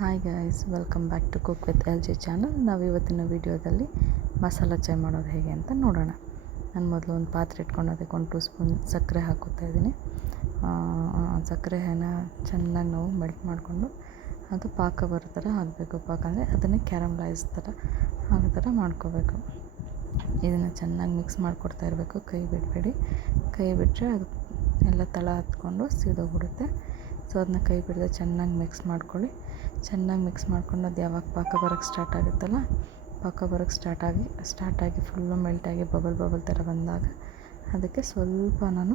Hi guys, welcome back to cook with L J channel. ನಾವು ಇವತ್ತಿನ ವೀಡಿಯೋದಲ್ಲಿ ಮಸಾಲ ಚಾಯ್ ಮಾಡೋದು ಹೇಗೆ ಅಂತ ನೋಡೋಣ. ನಾನು ಮೊದಲು ಒಂದು ಪಾತ್ರೆ ಇಟ್ಕೊಂಡು ಅದಕ್ಕೆ 1 2 ಸ್ಪೂನ್ ಸಕ್ಕರೆ ಹಾಕೋತಾ ಇದ್ದೀನಿ. ಸಕ್ಕರೆನ ಚೆನ್ನಾಗಿ ನಾವು ಮೆಲ್ಟ್ ಮಾಡಿಕೊಂಡು ಅದು ಪಾಕ ಬರೋ ಥರ ಆಗಬೇಕು. ಪಾಕ ಅಂದರೆ ಅದನ್ನೇ ಕ್ಯಾರಮಲೈಸ್ ಥರ ಆಗೋ ಥರ ಮಾಡ್ಕೋಬೇಕು. ಇದನ್ನು ಚೆನ್ನಾಗಿ ಮಿಕ್ಸ್ ಮಾಡಿಕೊಡ್ತಾ ಇರಬೇಕು. ಕೈ ಬಿಡಬೇಡಿ. ಕೈ ಬಿಟ್ಟರೆ ಅದು ಎಲ್ಲ ತಳ ಹತ್ಕೊಂಡು ಸೀದೋಗ್ಬಿಡುತ್ತೆ. ಸೊ ಅದನ್ನ ಕೈ ಬಿಡದೆ ಚೆನ್ನಾಗಿ ಮಿಕ್ಸ್ ಮಾಡ್ಕೊಳ್ಳಿ. ಚೆನ್ನಾಗಿ ಮಿಕ್ಸ್ ಮಾಡ್ಕೊಂಡು ಅದು ಯಾವಾಗ ಪಾಕ ಬರೋಕ್ಕೆ ಸ್ಟಾರ್ಟ್ ಆಗುತ್ತಲ್ಲ, ಪಾಕ ಬರೋಕ್ಕೆ ಸ್ಟಾರ್ಟಾಗಿ ಫುಲ್ಲು ಮೆಲ್ಟಾಗಿ ಬಬಲ್ ಥರ ಬಂದಾಗ ಅದಕ್ಕೆ ಸ್ವಲ್ಪ ನಾನು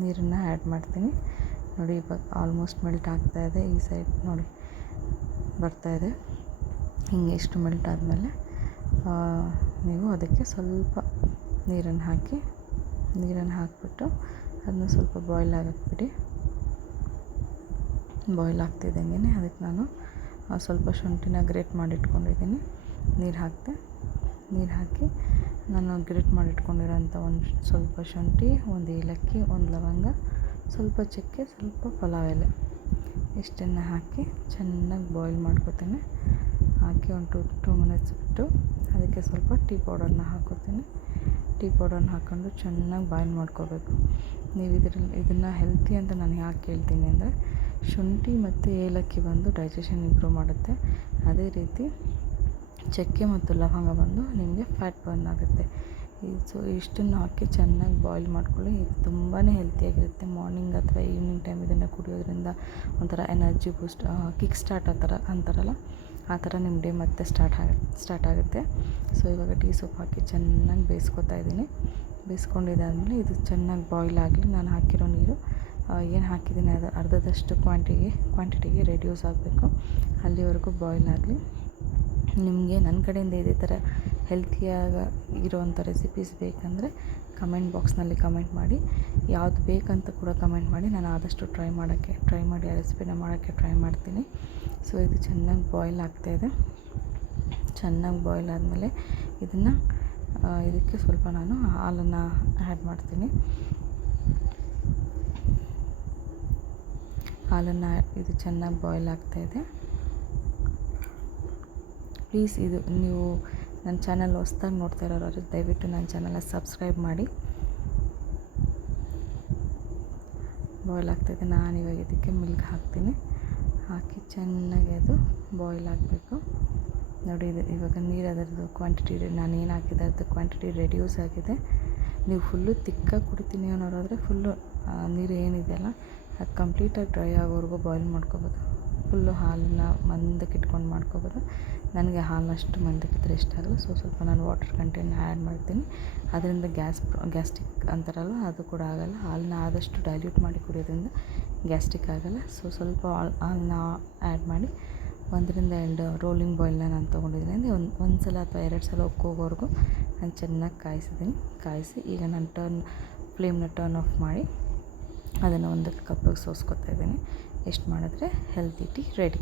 ನೀರನ್ನು ಆ್ಯಡ್ ಮಾಡ್ತೀನಿ. ನೋಡಿ, ಇವಾಗ ಆಲ್ಮೋಸ್ಟ್ ಮೆಲ್ಟ್ ಆಗ್ತಾಯಿದೆ. ಈ ಸೈಡ್ ನೋಡಿ ಬರ್ತಾಯಿದೆ. ಹಿಂಗೆ ಇಷ್ಟು ಮೆಲ್ಟ್ ಆದಮೇಲೆ ನೀವು ಅದಕ್ಕೆ ಸ್ವಲ್ಪ ನೀರನ್ನು ಹಾಕಿಬಿಟ್ಟು ಅದನ್ನ ಸ್ವಲ್ಪ ಬಾಯ್ಲ್ ಆಗಕ್ಕೆ ಬಿಡಿ. ಬಾಯ್ಲ್ ಆಗ್ತಿದ್ದಂಗೆ ಅದಕ್ಕೆ ನಾನು ಸ್ವಲ್ಪ ಶುಂಠಿನ ಗ್ರೇಟ್ ಮಾಡಿಟ್ಕೊಂಡಿದ್ದೀನಿ. ನೀರು ಹಾಕಿ ನಾನು ಗ್ರೇಟ್ ಮಾಡಿಟ್ಕೊಂಡಿರೋಂಥ ಒಂದು ಸ್ವಲ್ಪ ಶುಂಠಿ, ಒಂದು ಏಲಕ್ಕಿ, ಒಂದು ಲವಂಗ, ಸ್ವಲ್ಪ ಚಕ್ಕೆ, ಸ್ವಲ್ಪ ಪಲಾವ್ ಎಲೆ ಇಷ್ಟನ್ನು ಹಾಕಿ ಚೆನ್ನಾಗಿ ಬಾಯ್ಲ್ ಮಾಡ್ಕೊತೀನಿ. ಹಾಕಿ ಒಂದು 2 ಮಿನಿಟ್ಸ್ ಬಿಟ್ಟು ಅದಕ್ಕೆ ಸ್ವಲ್ಪ ಟೀ ಪೌಡರ್ನ ಹಾಕೋತೀನಿ. ಟೀ ಪೌಡರ್ನ ಹಾಕ್ಕೊಂಡು ಚೆನ್ನಾಗಿ ಬಾಯ್ಲ್ ಮಾಡ್ಕೋಬೇಕು. ನೀವು ಇದನ್ನು ಹೆಲ್ತಿ ಅಂತ ನಾನು ಯಾಕೆ ಹೇಳ್ತೀನಿ ಅಂದರೆ, ಶುಂಠಿ ಮತ್ತು ಏಲಕ್ಕಿ ಬಂದು ಡೈಜೆಷನ್ ಇಂಪ್ರೂವ್ ಮಾಡುತ್ತೆ. ಅದೇ ರೀತಿ ಚಕ್ಕೆ ಮತ್ತು ಲವಂಗ ಬಂದು ನಿಮಗೆ ಫ್ಯಾಟ್ ಬರ್ನ್ ಆಗುತ್ತೆ. ಸೊ ಇಷ್ಟನ್ನು ಹಾಕಿ ಚೆನ್ನಾಗಿ ಬಾಯ್ಲ್ ಮಾಡ್ಕೊಳ್ಳಿ. ಇದು ತುಂಬಾ ಹೆಲ್ತಿಯಾಗಿರುತ್ತೆ. ಮಾರ್ನಿಂಗ್ ಅಥವಾ ಈವ್ನಿಂಗ್ ಟೈಮ್ ಇದನ್ನು ಕುಡಿಯೋದ್ರಿಂದ ಒಂಥರ ಎನರ್ಜಿ ಬೂಸ್ಟ್, ಕಿಕ್ ಸ್ಟಾರ್ಟ್ ಆ ಥರ ಅಂತಾರಲ್ಲ, ಆ ಥರ ನಿಮ್ಮ ಡೇ ಮತ್ತೆ ಸ್ಟಾರ್ಟ್ ಆಗುತ್ತೆ. ಸೊ ಇವಾಗ ಟೀ ಸೊಪ್ಪು ಹಾಕಿ ಚೆನ್ನಾಗಿ ಬೇಯಿಸ್ಕೊತಾ ಇದ್ದೀನಿ. ಬೇಯಿಸ್ಕೊಂಡಿದ್ದಾದಮೇಲೆ ಇದು ಚೆನ್ನಾಗಿ ಬಾಯ್ಲ್ ಆಗಲಿ. ನಾನು ಹಾಕಿರೋ ನೀರು ಏನು ಹಾಕಿದ್ದೀನಿ ಅದು ಅರ್ಧದಷ್ಟು ಕ್ವಾಂಟಿಟಿಗೆ ರೆಡ್ಯೂಸ್ ಆಗಬೇಕು. ಅಲ್ಲಿವರೆಗೂ ಬಾಯ್ಲ್ ಆಗಲಿ. ನಿಮಗೆ ನನ್ನ ಕಡೆಯಿಂದ ಇದೇ ಥರ ಹೆಲ್ತಿಯಾಗಿ ಇರೋವಂಥ ರೆಸಿಪೀಸ್ ಬೇಕಂದರೆ ಕಮೆಂಟ್ ಬಾಕ್ಸ್ನಲ್ಲಿ ಕಮೆಂಟ್ ಮಾಡಿ. ಯಾವುದು ಬೇಕಂತ ಕೂಡ ಕಮೆಂಟ್ ಮಾಡಿ. ನಾನು ಆದಷ್ಟು ಟ್ರೈ ಮಾಡಿ ಆ ರೆಸಿಪಿನ ಮಾಡೋಕ್ಕೆ ಟ್ರೈ ಮಾಡ್ತೀನಿ. ಸೊ ಇದು ಚೆನ್ನಾಗಿ ಬಾಯ್ಲ್ ಆಗ್ತಾಯಿದೆ. ಚೆನ್ನಾಗಿ ಬಾಯ್ಲ್ ಆದಮೇಲೆ ಇದಕ್ಕೆ ಸ್ವಲ್ಪ ನಾನು ಹಾಲನ್ನು ಆ್ಯಡ್ ಮಾಡ್ತೀನಿ. ಇದು ಚೆನ್ನಾಗಿ ಬಾಯ್ಲ್ ಆಗ್ತಾಯಿದೆ. ಪ್ಲೀಸ್ ನೀವು ನನ್ನ ಚಾನಲ್ ಹೊಸ್ದಾಗಿ ನೋಡ್ತಾ ಇರೋರು ದಯವಿಟ್ಟು ನನ್ನ ಚಾನಲ್ನ ಸಬ್ಸ್ಕ್ರೈಬ್ ಮಾಡಿ. ಬಾಯ್ಲ್ ಆಗ್ತಾಯಿದೆ. ನಾನಿವಾಗ ಇದಕ್ಕೆ ಮಿಲ್ಕ್ ಹಾಕಿ ಚೆನ್ನಾಗಿ ಅದು ಬಾಯ್ಲ್ ಆಗಬೇಕು. ನೋಡಿ, ಇವಾಗ ನೀರು ಅದರದ್ದು ಕ್ವಾಂಟಿಟಿ ನಾನು ಏನು ಹಾಕಿದೆ ಅದು ಕ್ವಾಂಟಿಟಿ ರೆಡ್ಯೂಸ್ ಆಗಿದೆ. ನೀವು ಫುಲ್ಲು ತಿಕ್ಕಾಗಿ ಕುಡಿತೀನಿ ಅನ್ನೋರಾದರೆ ಫುಲ್ಲು ನೀರು ಏನಿದೆಯಲ್ಲ ಅದು ಕಂಪ್ಲೀಟಾಗಿ ಡ್ರೈ ಆಗೋವರೆಗೂ ಬಾಯ್ಲ್ ಮಾಡ್ಕೋಬೋದು. ಫುಲ್ಲು ಹಾಲನ್ನ ಮಂದಕ್ಕೆ ಇಟ್ಕೊಂಡು ಮಾಡ್ಕೋಬೋದು. ನನಗೆ ಹಾಲನ್ನ ಅಷ್ಟು ಮಂದಕ್ಕಿದ್ರೆ ಇಷ್ಟ ಆಗಲ್ಲ. ಸೊ ಸ್ವಲ್ಪ ನಾನು ವಾಟರ್ ಕಂಟೆಂಟ್ನ ಆ್ಯಡ್ ಮಾಡ್ತೀನಿ. ಅದರಿಂದ ಗ್ಯಾಸ್ಟ್ರಿಕ್ ಅಂತಾರಲ್ಲ, ಅದು ಕೂಡ ಆಗೋಲ್ಲ. ಹಾಲನ್ನ ಆದಷ್ಟು ಡೈಲ್ಯೂಟ್ ಮಾಡಿ ಕುಡಿಯೋದ್ರಿಂದ ಗ್ಯಾಸ್ಟ್ರಿಕ್ ಆಗೋಲ್ಲ. ಸೊ ಸ್ವಲ್ಪ ಹಾಲನ್ನ ಆ್ಯಡ್ ಮಾಡಿ 1 ರಿಂದ 2 ರೋಲಿಂಗ್ ಬಾಯ್ಲ್ನ ನಾನು ತೊಗೊಂಡಿದ್ದೀನಿ. ಅಂದರೆ ಒಂದು ಸಲ ಅಥವಾ 2 ಸಲ ಉಕ್ಕೋಗೋವರೆಗೂ ನಾನು ಚೆನ್ನಾಗಿ ಕಾಯಿಸಿ ಈಗ ನಾನು ಫ್ಲೇಮ್ನ ಟರ್ನ್ ಆಫ್ ಮಾಡಿ ಅದನ್ನು ಒಂದು ಕಪ್ಪಿಗೆ ಸೋಸ್ಕೊತಾ ಇದ್ದೀನಿ. ಎಷ್ಟು ಮಾಡಿದ್ರೆ ಹೆಲ್ತಿ ಟೀ ರೆಡಿ.